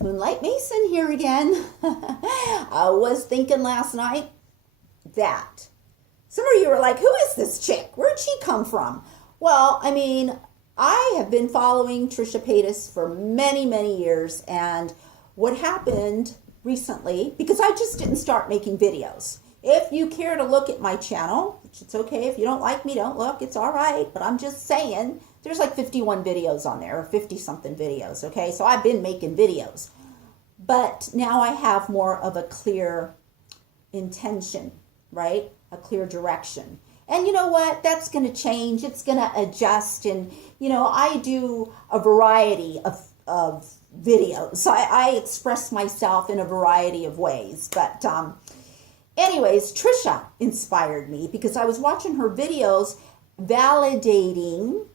Moonlight Mason here again. I was thinking last night that some of you were like, who is this chick? Where'd she come from? Well, I have been following Trisha Paytas for many, many years, and what happened recently, because I just didn't start making videos. If you care to look at my channel, which it's okay, if you don't like me, don't look, it's all right, but I'm just saying, there's like 51 videos on there, or 50 something videos, okay? So I've been making videos, but now I have more of a clear intention, right? A clear direction. And you know what? That's going to change. It's going to adjust. And, I do a variety of videos. I express myself in a variety of ways. But anyways, Trisha inspired me because I was watching her videos validating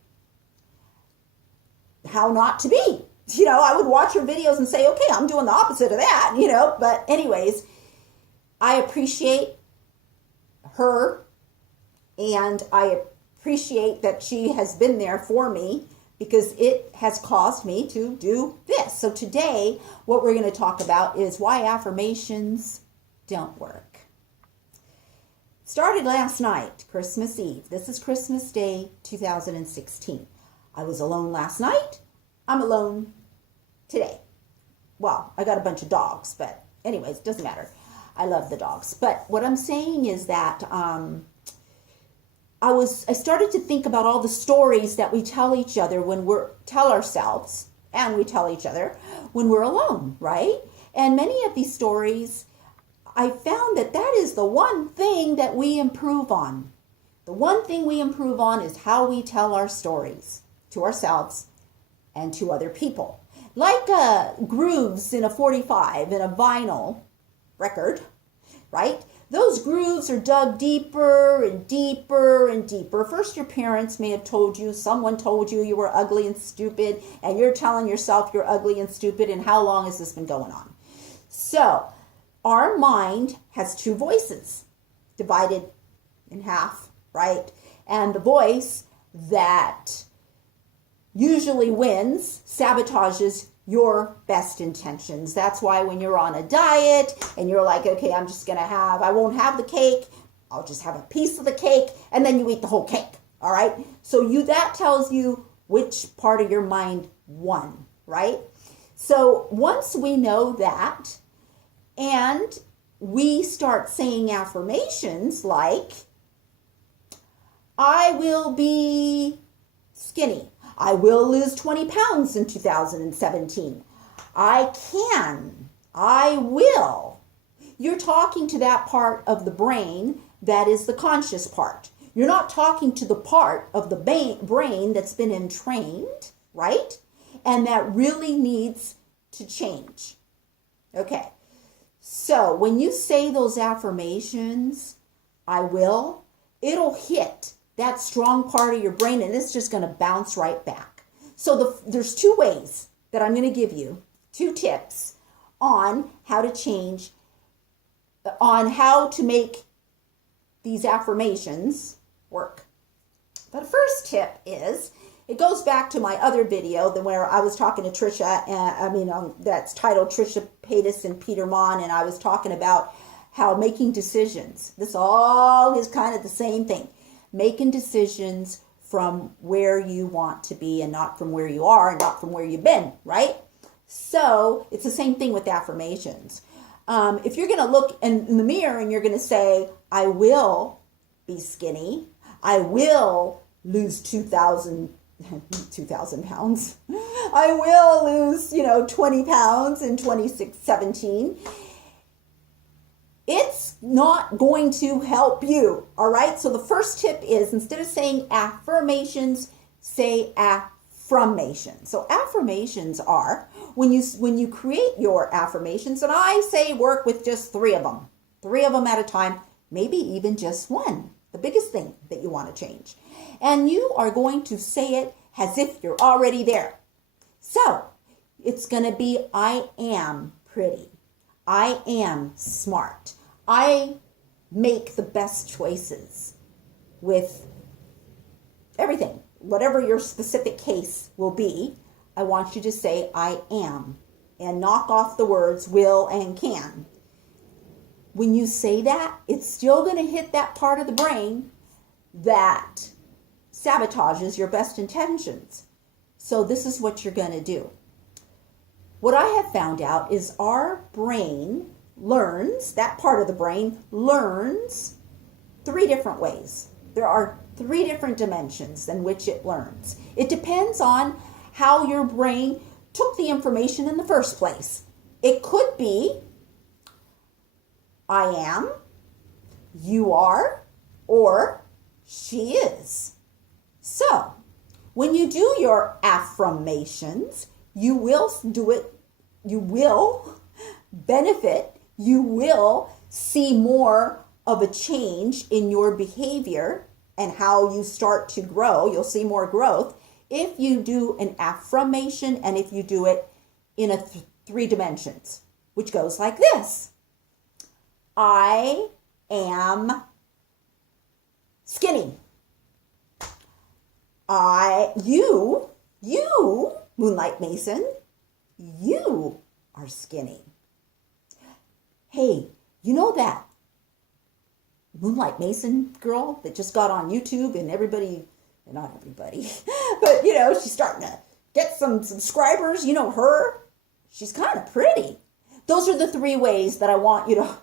how not to be. I would watch her videos and say, okay, I'm doing the opposite of that, But anyways, I appreciate her, and I appreciate that she has been there for me because it has caused me to do this. So today, what we're going to talk about is why affirmations don't work. Started last night, Christmas Eve. This is Christmas Day 2016. I was alone last night. I'm alone today. Well, I got a bunch of dogs, but anyways, doesn't matter. I love the dogs. But what I'm saying is that I started to think about all the stories that we tell each other tell ourselves, and we tell each other when we're alone, right? And many of these stories, I found that is the one thing that we improve on. The one thing we improve on is how we tell our stories to ourselves and to other people. Like grooves in a 45 in a vinyl record, right? Those grooves are dug deeper and deeper and deeper. First, your parents may have told you, someone told you you were ugly and stupid, and you're telling yourself you're ugly and stupid, and how long has this been going on? So, our mind has two voices, divided in half, right? And the voice that usually wins, sabotages your best intentions. That's why when you're on a diet and you're like, okay, I won't have the cake, I'll just have a piece of the cake, and then you eat the whole cake, all right? So that tells you which part of your mind won, right? So once we know that, and we start saying affirmations like, I will be skinny. I will lose 20 pounds in 2017. I can. I will. You're talking to that part of the brain that is the conscious part. You're not talking to the part of the brain that's been entrained, right? And that really needs to change. Okay. So when you say those affirmations, I will, it'll hit that strong part of your brain, and it's just going to bounce right back. So there's two ways that I'm going to give you, two tips on how to change, on how to make these affirmations work. The first tip is, it goes back to my other video where I was talking to Trisha, that's titled Trisha Paytas and Peter Monn, and I was talking about how making decisions, this all is kind of the same thing. Making decisions from where you want to be and not from where you are and not from where you've been, right? So it's the same thing with affirmations. If you're going to look in the mirror and you're going to say, I will be skinny, I will lose 2,000 pounds, I will lose, 20 pounds in 2017, it's not going to help you, all right? So the first tip is, instead of saying affirmations, say affirmations. So affirmations are, when you create your affirmations, and I say work with just 3 of them at a time, maybe even just one, the biggest thing that you want to change. And you are going to say it as if you're already there. So it's going to be, I am pretty. I am smart. I make the best choices with everything. Whatever your specific case will be, I want you to say, I am. and knock off the words will and can. When you say that, it's still going to hit that part of the brain that sabotages your best intentions. So this is what you're going to do. What I have found out is our brain learns, that part of the brain learns 3 different ways. There are 3 different dimensions in which it learns. It depends on how your brain took the information in the first place. It could be I am, you are, or she is. So, when you do your affirmations, you will do it, you will benefit, you will see more of a change in your behavior and how you start to grow. You'll see more growth if you do an affirmation and if you do it in 3 dimensions, which goes like this. I am skinny. You, Moonlight Mason, you are skinny. Hey, you know that Moonlight Mason girl that just got on YouTube and everybody, not everybody, but you know, she's starting to get some subscribers. You know her? She's kind of pretty. Those are the 3 ways that I want you to,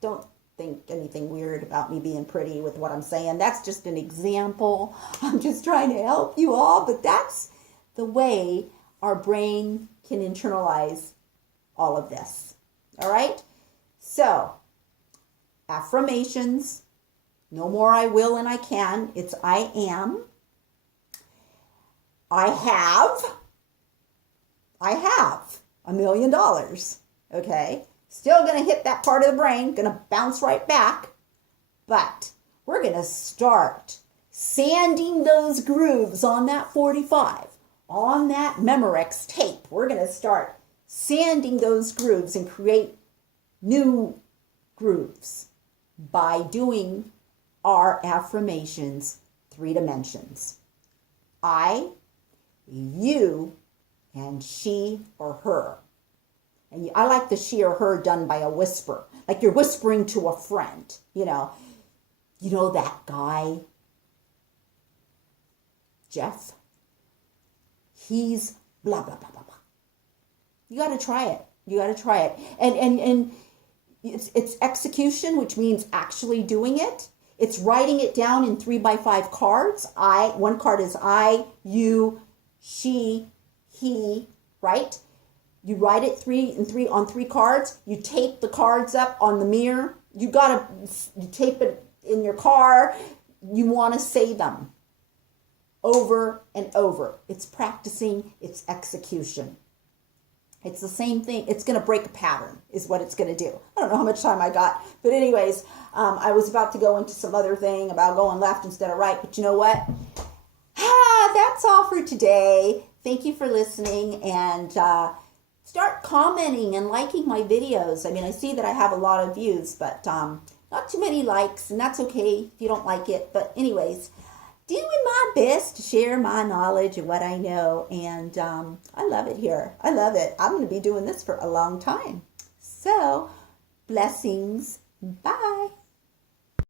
don't think anything weird about me being pretty with what I'm saying. That's just an example. I'm just trying to help you all, but that's the way our brain can internalize all of this. All right? So, affirmations, no more I will and I can. It's I am. I have $1 million. Okay? Still going to hit that part of the brain, going to bounce right back. But we're going to start sanding those grooves on that 45, on that Memorex tape. We're going to start sanding those grooves and create new grooves by doing our affirmations 3 dimensions. I, you, and she or her. And I like the she or her done by a whisper. Like you're whispering to a friend, you know. You know that guy, Jeff? He's blah, blah, blah, blah, blah. You got to try it. You got to try it. And it's execution, which means actually doing it. It's writing it down in 3x5 cards. One card is I, you, she, he, right? You write it on 3 cards. You tape the cards up on the mirror. You tape it in your car. You want to say them over and over. It's practicing. It's execution. It's the same thing. It's going to break a pattern is what it's going to do. I don't know how much time I got. But anyways, I was about to go into some other thing about going left instead of right. But you know what? That's all for today. Thank you for listening. And start commenting and liking my videos. I mean, I see that I have a lot of views, but not too many likes. And that's okay if you don't like it. But anyways, doing my best to share my knowledge and what I know. And I love it here. I love it. I'm going to be doing this for a long time. So, blessings. Bye.